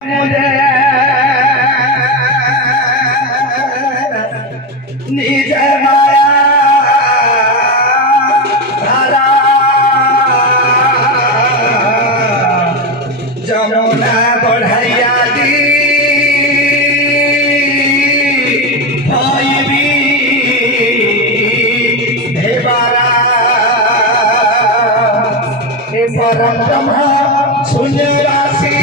मुझे निज माया धारा जमुना बढ़ैया दी भइबी देवारा हे परम ब्रह्म शून्य राशि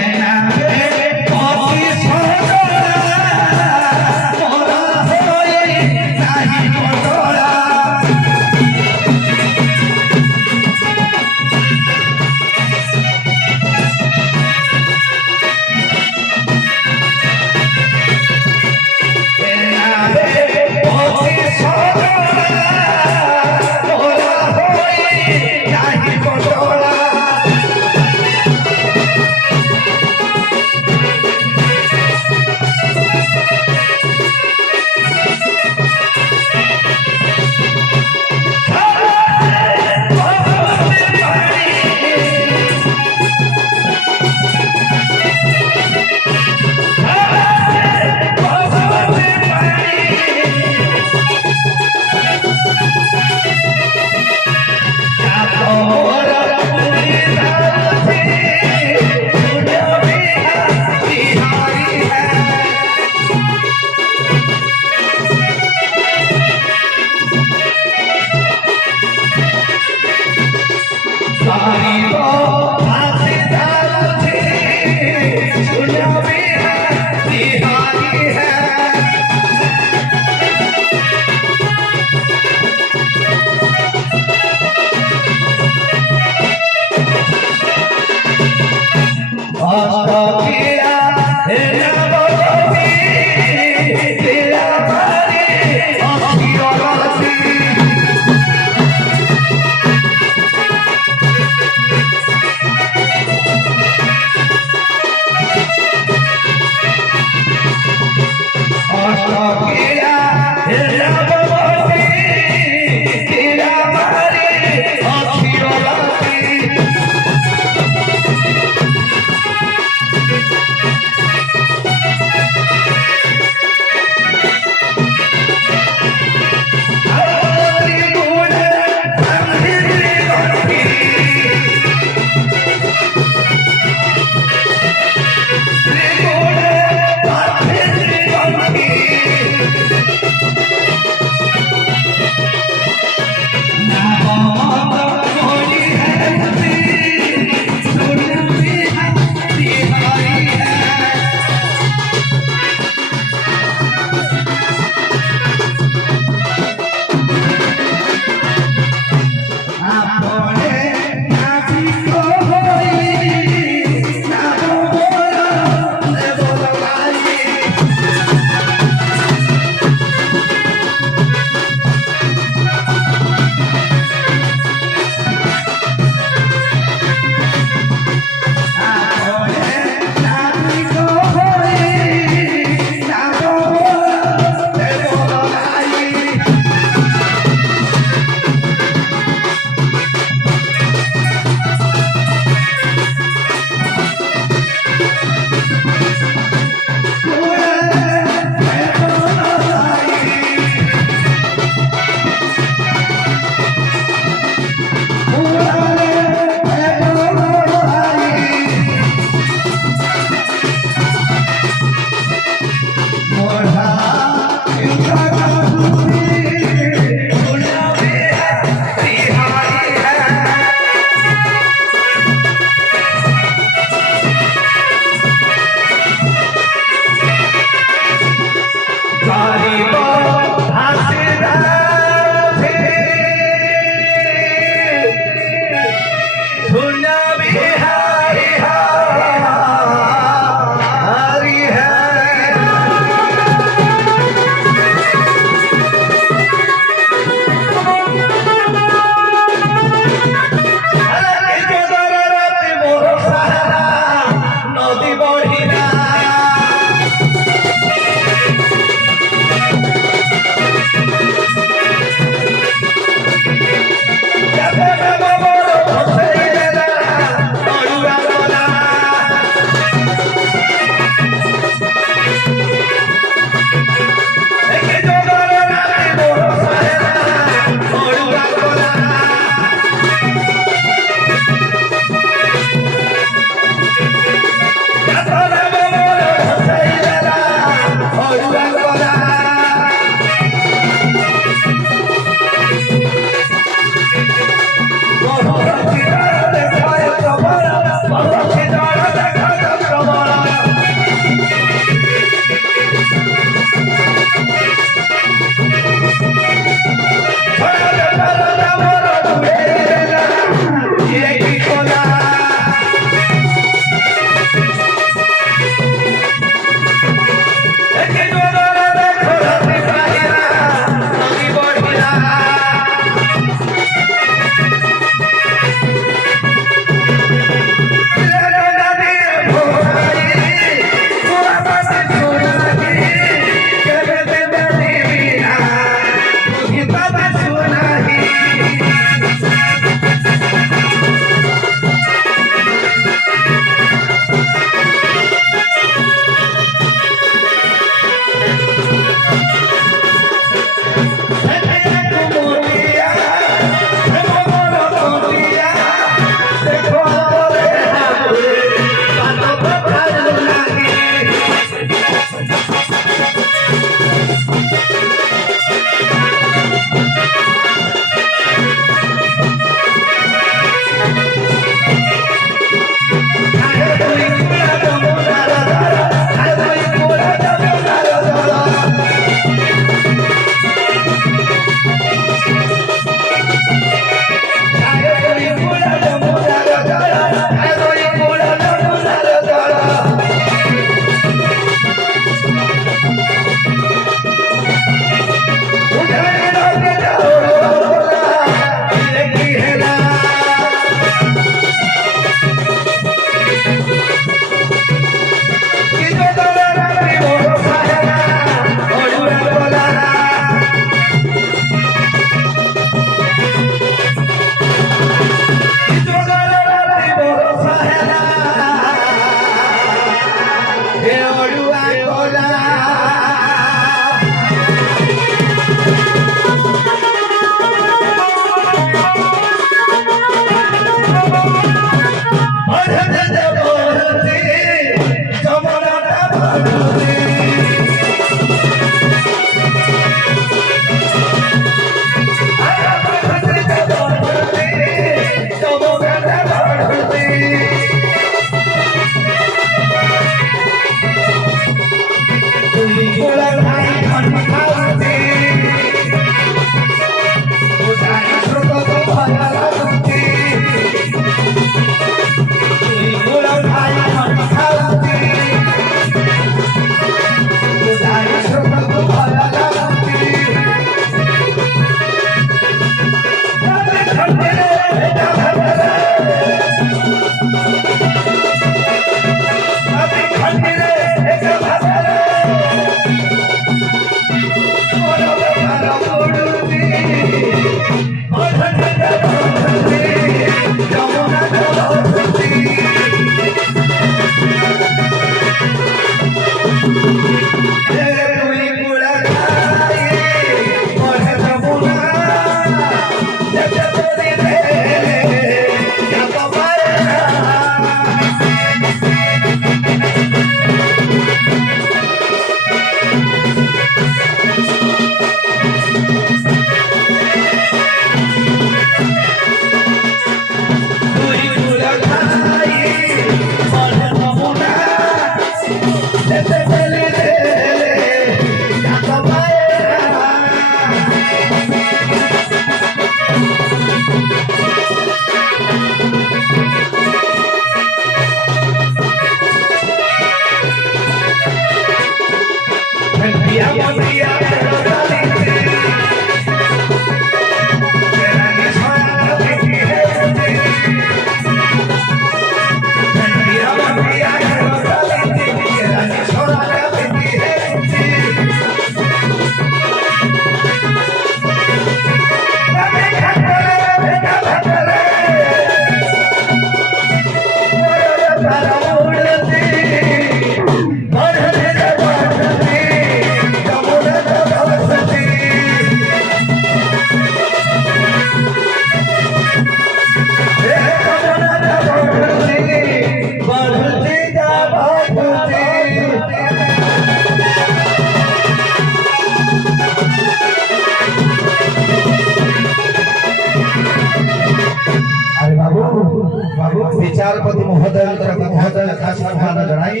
विचारपति महोदय महोदय खास आह्वान जनाई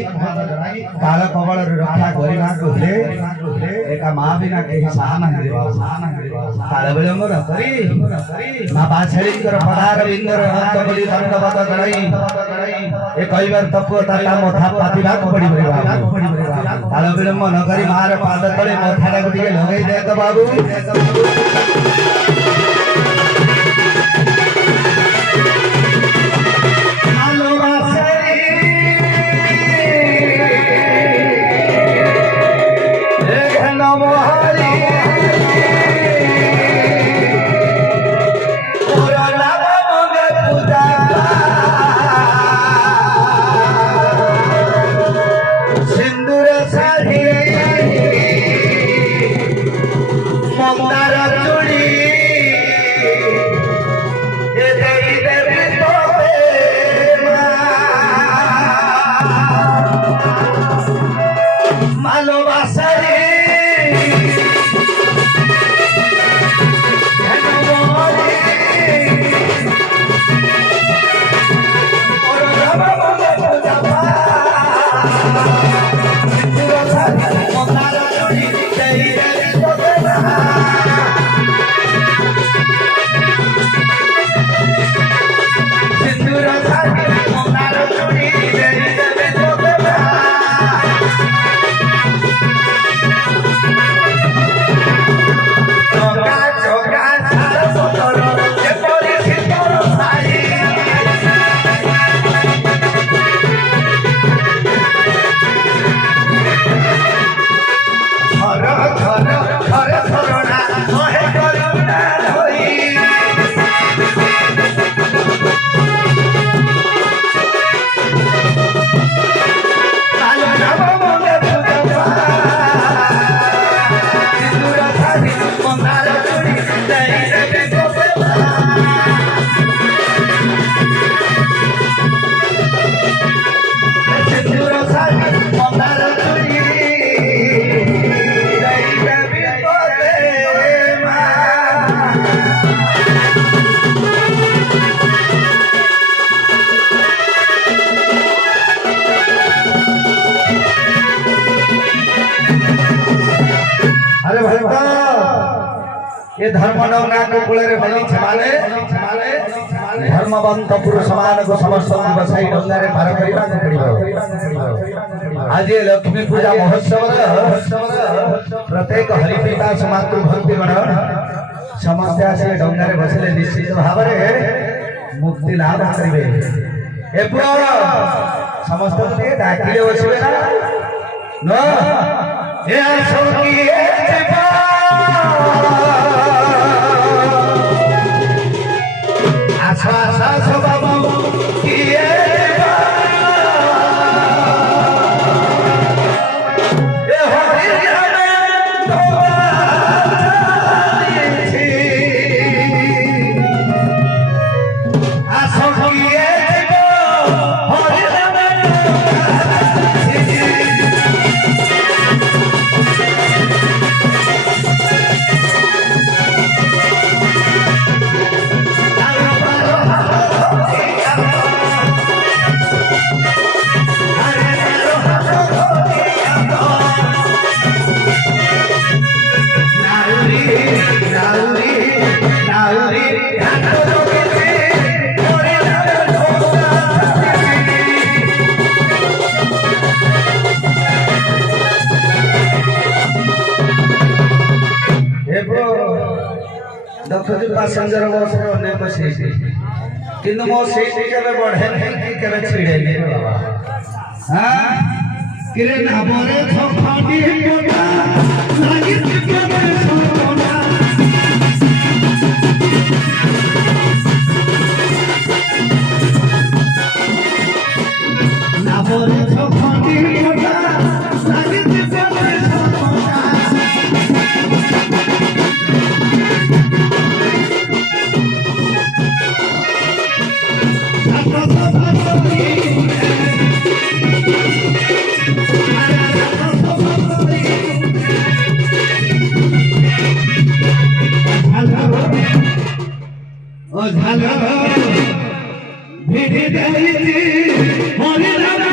काल कवल रक्षा गरिरहेको हुँदै एका महाबिना केही साना काल विलम्ब नगरी बाबा छेडिकर पधार बिन्दर अनन्त बलि दण्डवत जनाई एक कैवर तत्व तथा मोथा पातिभाग पढी काल विलम्ब नगरी मार पाद तले मोथाडाको दिए लगाइदिए त बाबु ये धर्मडंगा को कुलरे बलि छमाले धर्मवंत पुरुष समान को समस्त बसाई डंगारे पार करिबा को पड़िबो आज ये लक्ष्मी पूजा महोत्सव प्रत्येक हरिपिता समातु भक्ति गण समस्या से डंगारे बसले निश्चित भाव रे मुक्ति लाभ करिवे एपुर समस्त के डाकिले बसिबे ना न ए आसो की पैसेंजर बस अनेक सीट किंतु मो सीट केबे बढ़े नहीं कि केबे छिड़े नहीं बाबा हां किरे नाबरे छफाडी कोना लागी केबे सोना नाबरे छफाडी कोना लागी केबे सोना ভিড়ে দেইছি হরে রানা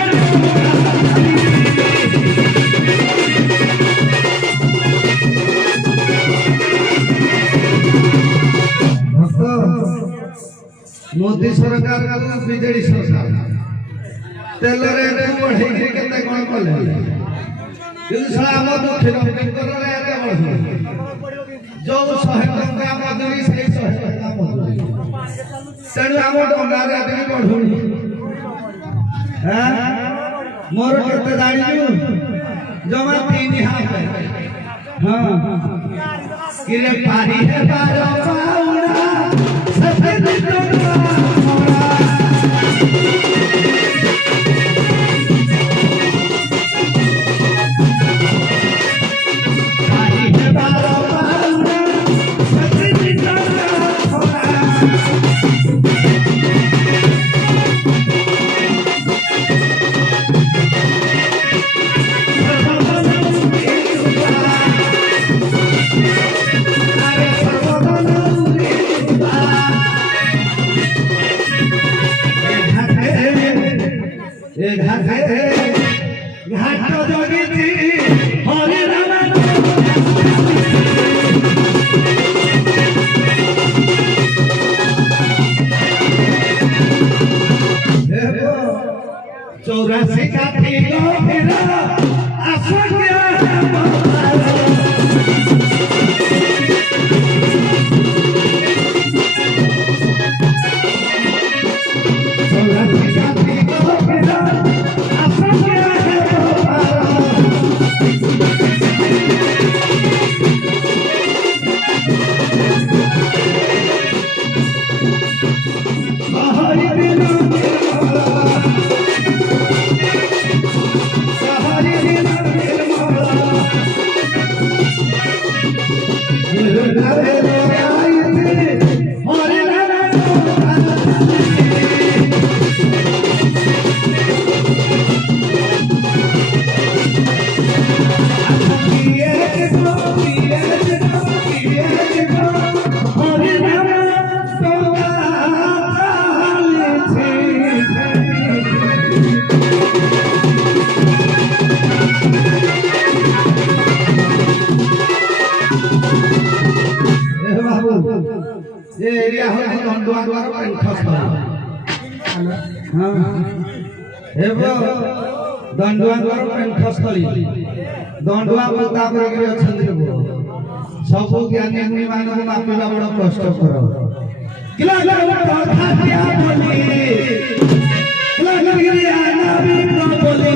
मोदी सरकार का बीजेडी सरकार तेल रेट बढ़े केते कोन कले किंतु साला हम दुखी करे एते बढ़ जो 100 टका मजूरी से 100 टका मजूरी तेणु हम डंगा रे आदमी बढ़ु हां मोर केते जानिजु जमा 3 हाथ हां किरे पारी है बारो पाउना सफेद टोना घाट जोगी हरे रामा चौरासी का ठेलो फेरा आशा क्या चौरासी का ठेलो फेरा आशा क्या ये एरिया हो दंडुआ द्वार खस्ता हां हेबो दंडुआ द्वार खस्तली दंडुआ माता पर गिरे अछंती सब ज्ञानी मुनि मानव मापिबा बड़ कष्ट कर किला कथा क्या बोली किला गिरी आना भी न बोली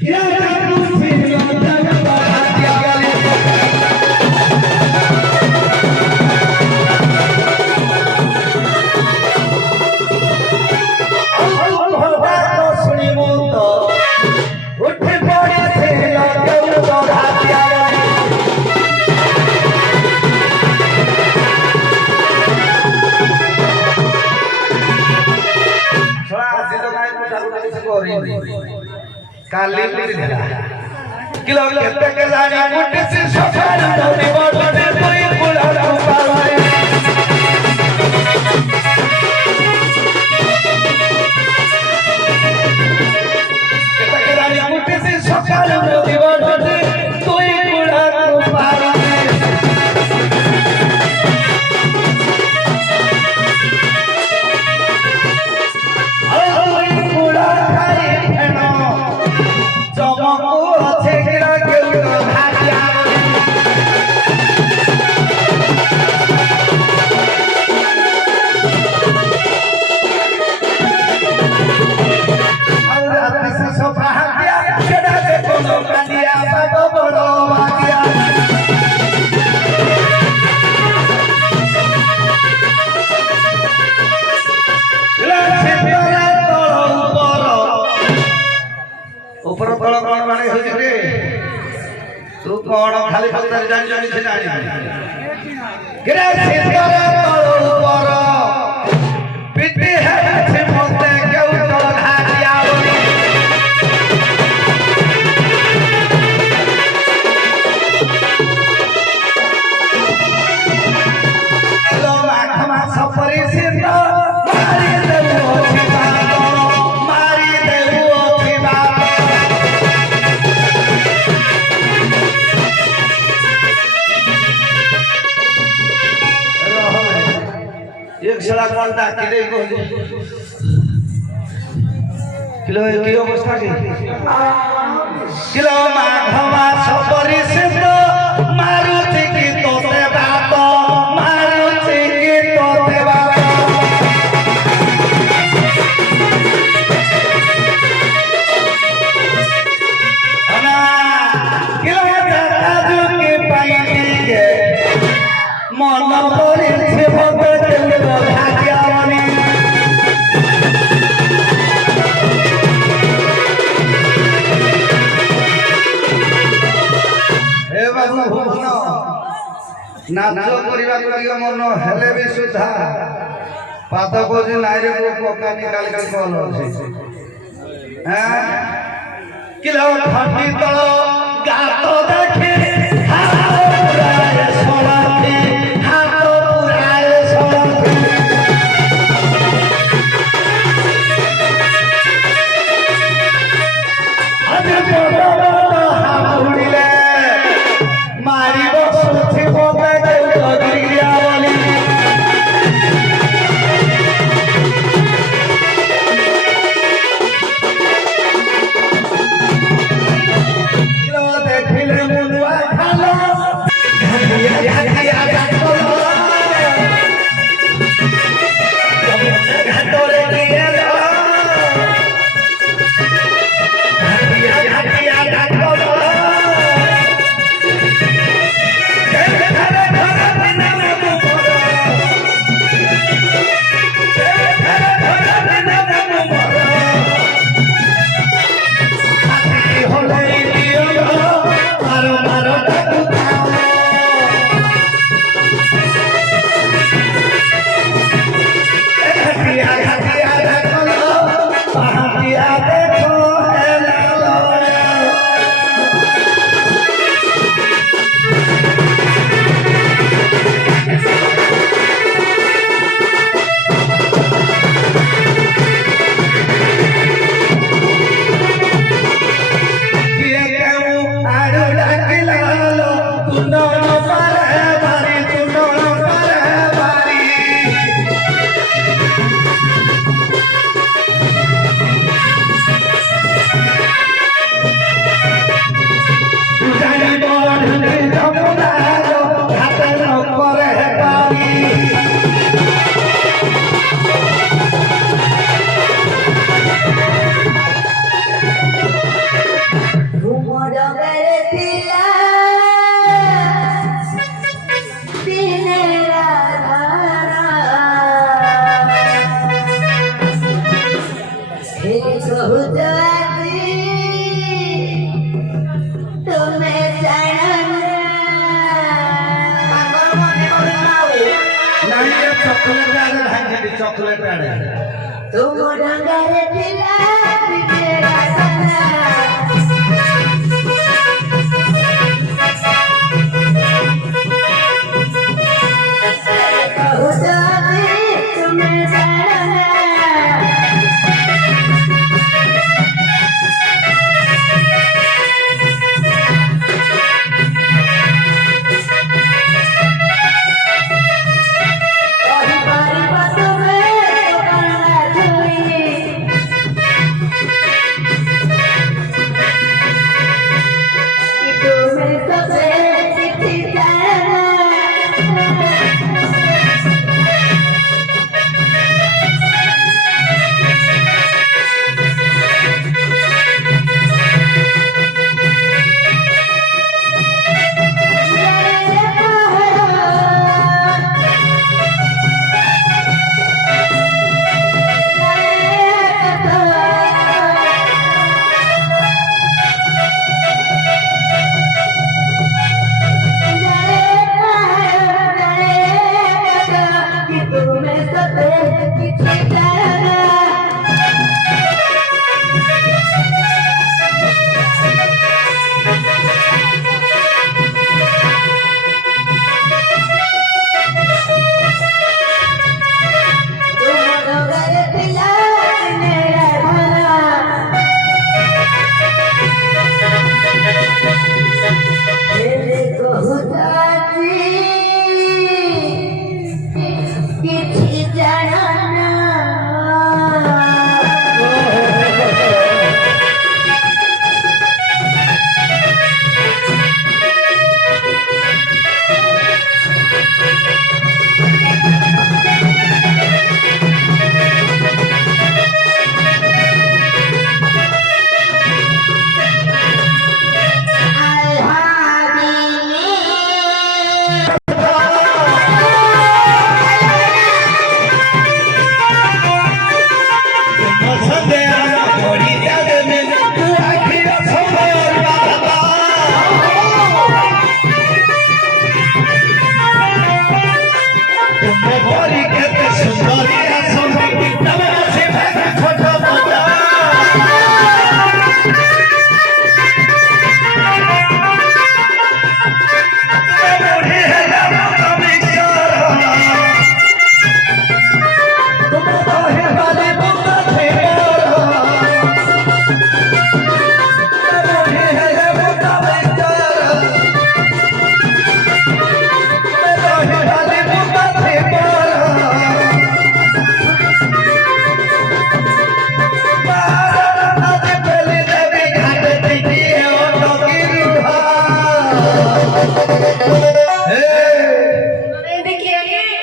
क्या जादू फिर जग बात काली दिला किलो केते के जानी मुट्ठी से सफर नदी बड़े कोई बुला पावे केते के जानी मुट्ठी से सफर नदी बड़े कोई बुला पावे ऊपर तल कौन माने हो रे तू कौन खाली खाली जान जान से जानी गिरे सितारा तल ऊपर पिटी है से मोते के ऊपर धारिया लो आखमा सफरी सिंदा मारी दे एक सड़ा घंटा किले कहले किलो की अवस्था के किलो माघवा सबरी से तो मारुति की तोते बात मारुति की तोते बात अना किलो दादू के पाई के मन परे से भगत भाग्यवानी नाच କରିବାକୁ ଟିକେ ମନ ହେଲେ ବି ସୁଧା ପାଦ କହୁଛି ନାଇରେ ପକାନି କାଲି କାଲି କଲ ଅଛି କିଲୋ ଫଟି ତଳ ଗାତ ଦେଖି ହାତ ପୁରାଏ ସଳଖି ହାତ ପୁରାଏ ସଳଖି ଆଜି ବଡ଼ ହାବୁଡ଼ିଲେ ମାରିବ ସୁଥି ପକାଇ चॉकलेट तुम डंगर खिला तेरा सना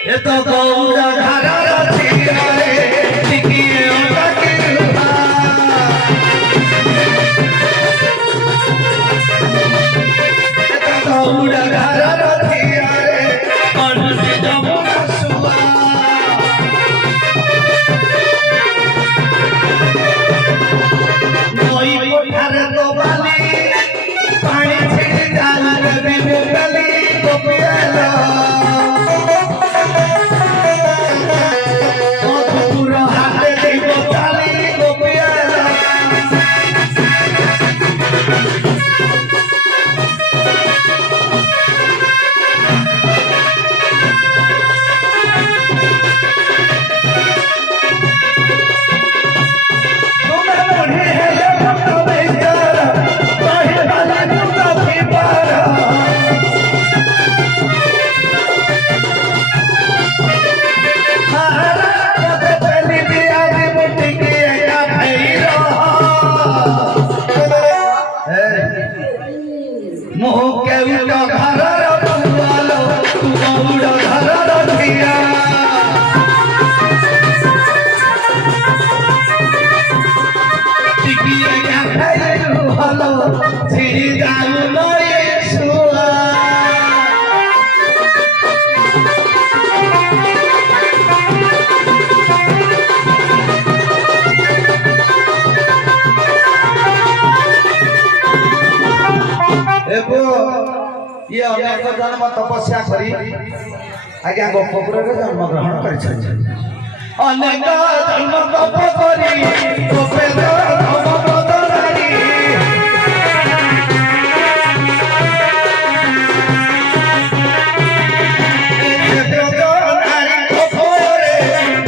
ଏ ତ ଗୌର ଘରର ଝିଅରେ ଟିକିଏ ଅଟକି ରୁହା ଏ ତ ଗୌର ଘରର ଝିଅରେ ପଡ଼ୁଛି ଯମୁନା ସୁଆ ନଈ ପଠାରେ ତ ବାଲି ପାଣି ଛିଡ଼ି ଜାଲରେ ବି ମୁକାଲି ଗୋପିଆଲ ମଧୁପୁର ହାତେ ଯିବ ଚାଲି ଗୋପିଆଲ ତୁମେ ବୁଢ଼ୀ ହେଲେ ଭକ୍ତ ବିଚାର କହିବାଲେ ମୁଣ୍ଡ ଥିବାର ମତେ ପେଲି ଦିଆଜି ମୁଠିକି ଏକା ଭେଇର ମୁଁ କେଉଟ ଘରର ପୁଅଲ ତୁ ଗୌଡ଼ ଘରର ଝିଅ ଟିକିଏ ଗାଧେଇଲୁ ଭଲ ଛିଡ଼ି ଯାଉ ନଈ ଶୁଆ ଇଏ ଅନେକ ଜନ୍ମ ତପସ୍ୟା କରି ଆଜ୍ଞା ଗୋପପୁରରେ ଜନ୍ମଗ୍ରହଣ କରିଛନ୍ତି ଅନେକ ଜନ୍ମ ତପ କରି ଗୋପେନ୍ଦ୍ର ଧର୍ମପଦନାରୀ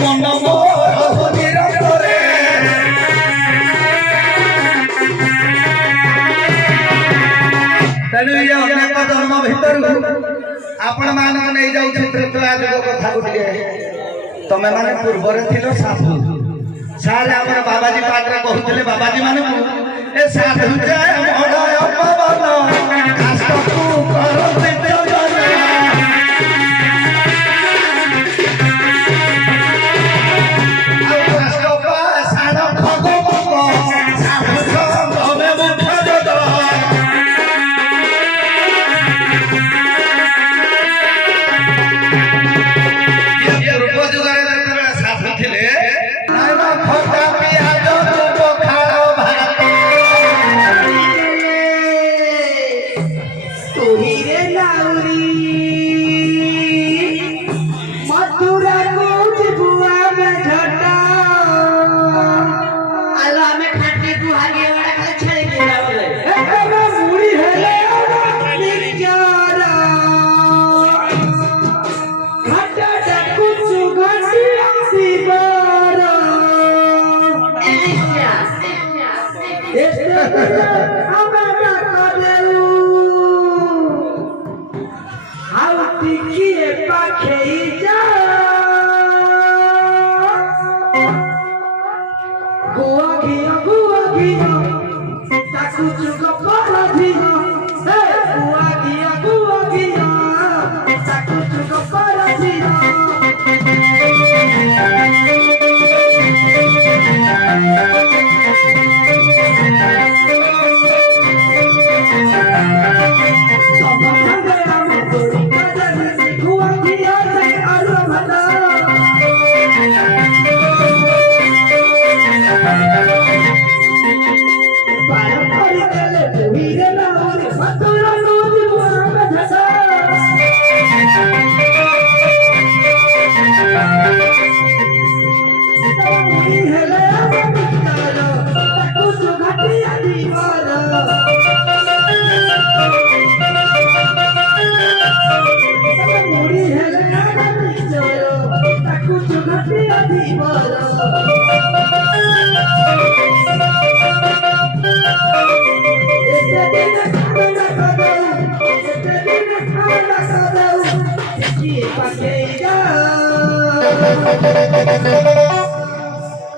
ମନ ମୋର ନିରତରେ ତେଣୁ ଇଏ ଅନେକ ଜନ୍ମ ଭିତରୁ ଆପଣ ମାନଙ୍କୁ ନେଇଯାଉଛି ତ୍ରେତୟା ଯୁଗ କଥାକୁ ଟିକେ ତମେ ମାନେ ପୂର୍ବରେ ଥିଲ ସାଧୁ ସାର୍ ଆମର ବାବାଜୀ ପାଠରେ କହୁଥିଲେ ବାବାଜୀ ମାନଙ୍କୁ ଏ ସାଧୁ ଜୟ ମହୋଦୟ ପବନ କାଷ୍ଟକୁ କରନ୍ତି ଚୟନ ଆଉ କାଷ୍ଟ ପାଷାଣ ଖଗ ମଗ ସାଧୁ ସଙ୍ଗମେ ମୁଖ ଜଗ ପୂର୍ବ ଯୁଗରେ ଯେତେବେଳେ ସାଧୁ ଥିଲେ ଖଟା ପିଆଜ ପଖାଳ ଭାତ ତୁହିରେ ଲାଉରୀ ମଥୁରା ଯିବୁ ଆମେ ଝଟ ଆଲୋ ଆମେ ଖାଟି ଗୁହାଲି ଏଗୁଡା ଖାଲି ଛେଳିକି ଯାଉଥିଲେ ମୁଢି ହେଲେ ନିଜର ଘାଟ ଡାକୁଛୁ ଘାଟି ଆସିବାର ଆମେ ଡାକ ଦେଉ ଆଉ ଟିକିଏ ପାଖେଇ ଯା ଗୁଆ ଘିଅ ତାକୁ ଚୁକ ପର ଝିଅ ଗୁଆ ଘିଅ ତାକୁ ଚୁକ ପର ଝିଅ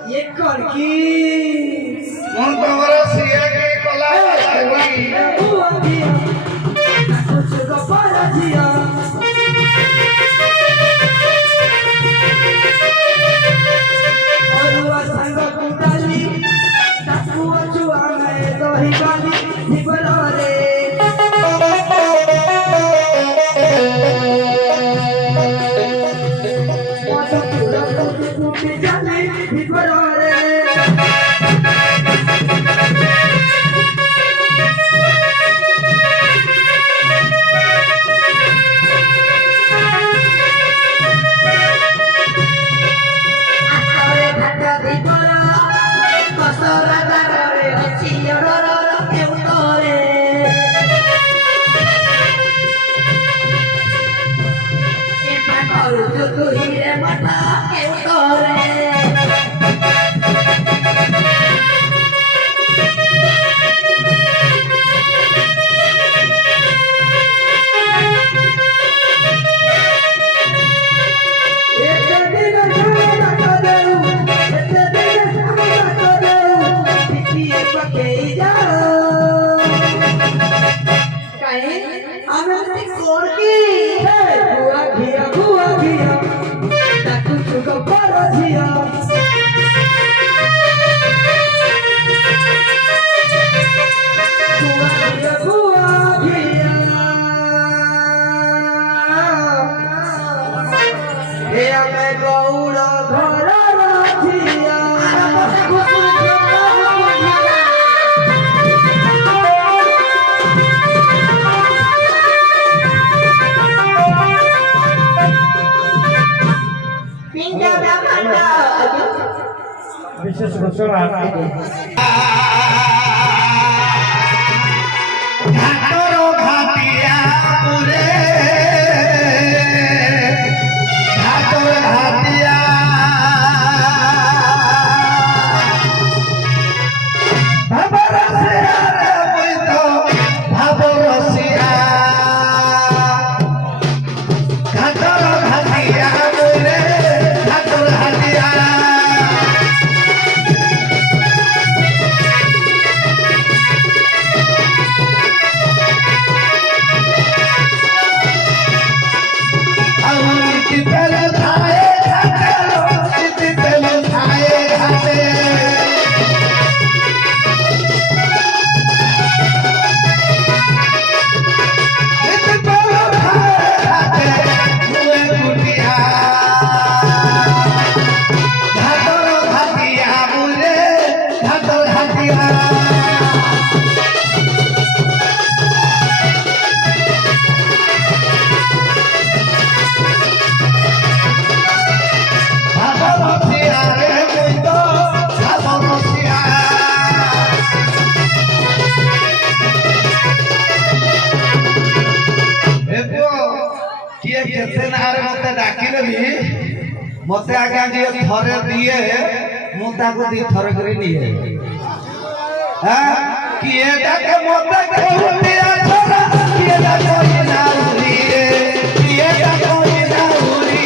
ये कौन की ମୁଁ ତମର ସିଆକି କଲା कुछ को पर जिया বিশেষ ঘোষণা ঘাটর ঘাটিয়া পুরে ঘাটর ঘাটিয়া ভাবরসিয়া রে বৈদ ভাবরসিয়া ঘাটর ঘাটিয়া পুরে ঘাটর ঘাটিয়া मते आगे आगे थरे दिए मुता को दी थरे करे निए हां किए जाके मते के दिया छोरा किए जा कोई ना उरी किए जा कोई ना उरी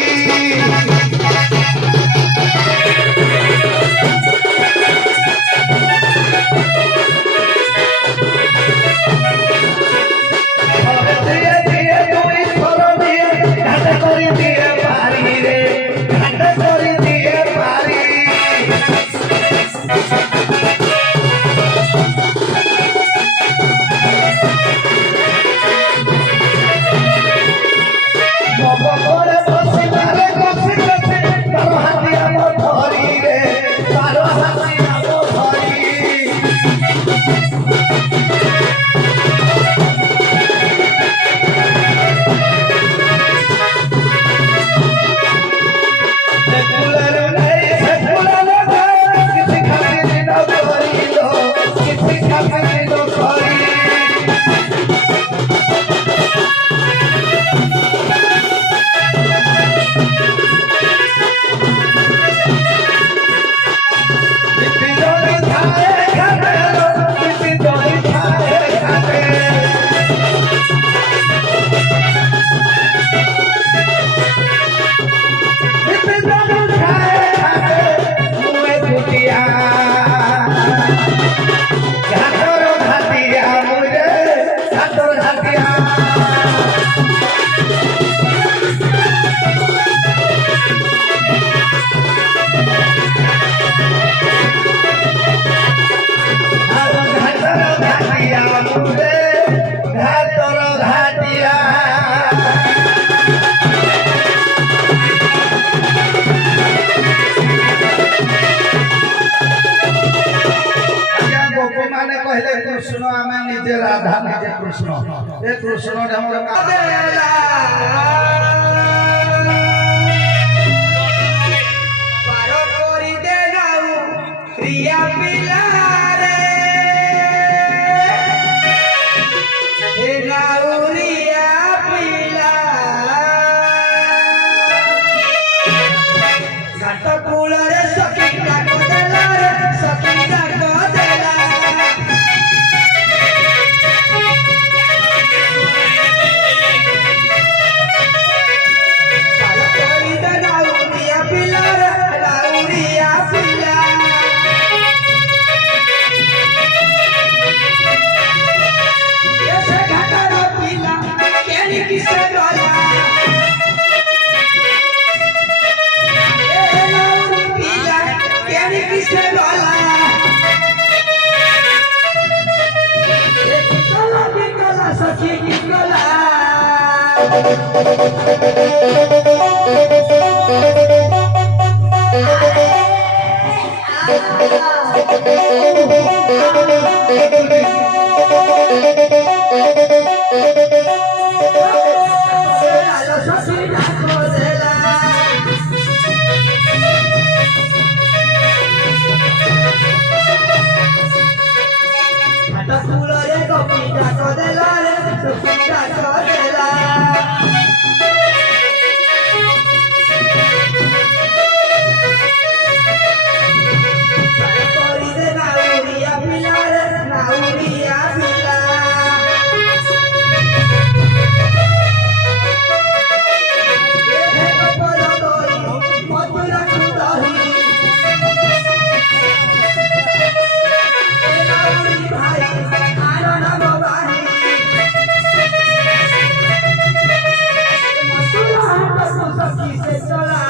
दिए दिए दुई थरो दिए घाट करी दिए पारी रे কৃষ্ণ এই কৃষ্ণ নামৰ পার করি দে নাও প্রিয়া পিলারে হে নাউরিয়া পিলা ঘাট কূলরে সখী ডাক দেলা রে সখী ডাক দেলা পার করি দে নাউরিয়া পিলারে নাউরিয়া পিলা এসে ঘাটার পিলা কেনি কিসে গলা এ নাউরি পিলা কেনি কিসে গলা এ কি কলা সখী কি কলা আলো সখী ডাক দেলা ঘাট কূলরে গোপী ডাক দেলা রে সখী ডাক দেলা করি দে নাউরিয়া পিলা রে নাউরিয়া পিলা হে কপল দই মধুরা দহি হে নাউরি ভাই আরো নাম বাহি মধুরা হাত সখী সে চলা